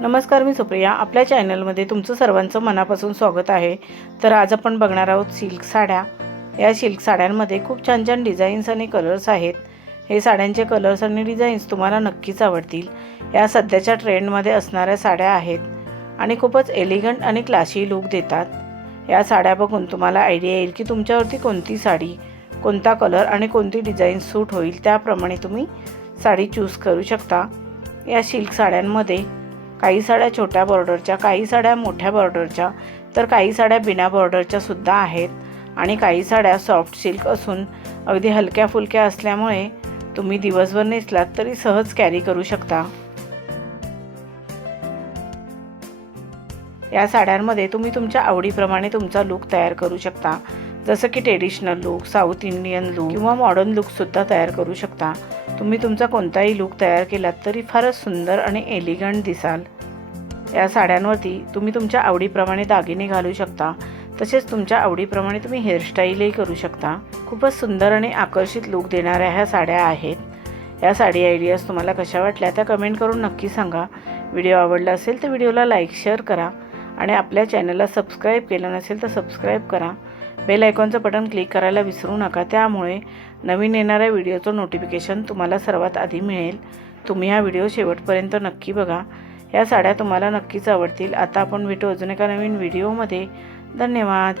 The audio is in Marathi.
नमस्कार, मी सुप्रिया. आपल्या चॅनलमध्ये तुमचं सर्वांचं मनापासून स्वागत आहे. तर आज आपण बघणार आहोत सिल्क साड्या. या सिल्क साड्यांमध्ये खूप छान छान डिझाईन्स आणि कलर्स आहेत. हे साड्यांचे कलर्स आणि डिझाईन्स तुम्हाला नक्कीच आवडतील. या सध्याच्या ट्रेंडमध्ये असणाऱ्या साड्या आहेत आणि खूपच एलिगंट आणि क्लासी लुक देतात. या साड्या बघून तुम्हाला आयडिया येईल की तुमच्यावरती कोणती साडी, कोणता कलर आणि कोणती डिझाईन सूट होईल, त्याप्रमाणे तुम्ही साडी चूज करू शकता. या सिल्क साड्यांमध्ये काही साड्या छोट्या बॉर्डरच्या, काही साड्या मोठ्या बॉर्डरच्या, तर काही साड्या बिना बॉर्डरच्या सुद्धा आहेत आणि काही साड्या सॉफ्ट सिल्क असून अगदी हलक्या फुलक्या असल्यामुळे तुम्ही दिवसभर नेसलात तरी सहज कॅरी करू शकता. या साड्यांमध्ये तुम्ही तुमच्या आवडीप्रमाणे तुमचा लुक तयार करू शकता. जसं की traditional look, south Indian look किंवा मॉडर्न लुकसुद्धा तयार करू शकता. तुम्ही तुमचा कोणताही लुक तयार केलात तरी फारच सुंदर आणि एलिगंट दिसाल. या साड्यांवरती तुम्ही तुमच्या आवडीप्रमाणे दागिने घालू शकता. तसेच तुमच्या आवडीप्रमाणे तुम्ही हेअरस्टाईलही करू शकता. खूपच सुंदर आणि आकर्षित लुक देणाऱ्या ह्या साड्या आहेत. या साडी आयडियाज तुम्हाला कशा वाटल्या त्या कमेंट करून नक्की सांगा. व्हिडिओ आवडला असेल तर व्हिडिओला लाईक, शेअर करा आणि आपल्या चॅनलला सबस्क्राईब केलं नसेल तर सबस्क्राईब करा. बेल आयकॉनचं बटन क्लिक करायला विसरू नका. त्यामुळे नवीन येणाऱ्या व्हिडिओचं नोटिफिकेशन तुम्हाला सर्वात आधी मिळेल. तुम्ही हा व्हिडिओ शेवटपर्यंत नक्की बघा. या साड्या तुम्हाला नक्कीच आवडतील. आता आपण भेटू अजून एका नवीन व्हिडिओमध्ये. धन्यवाद.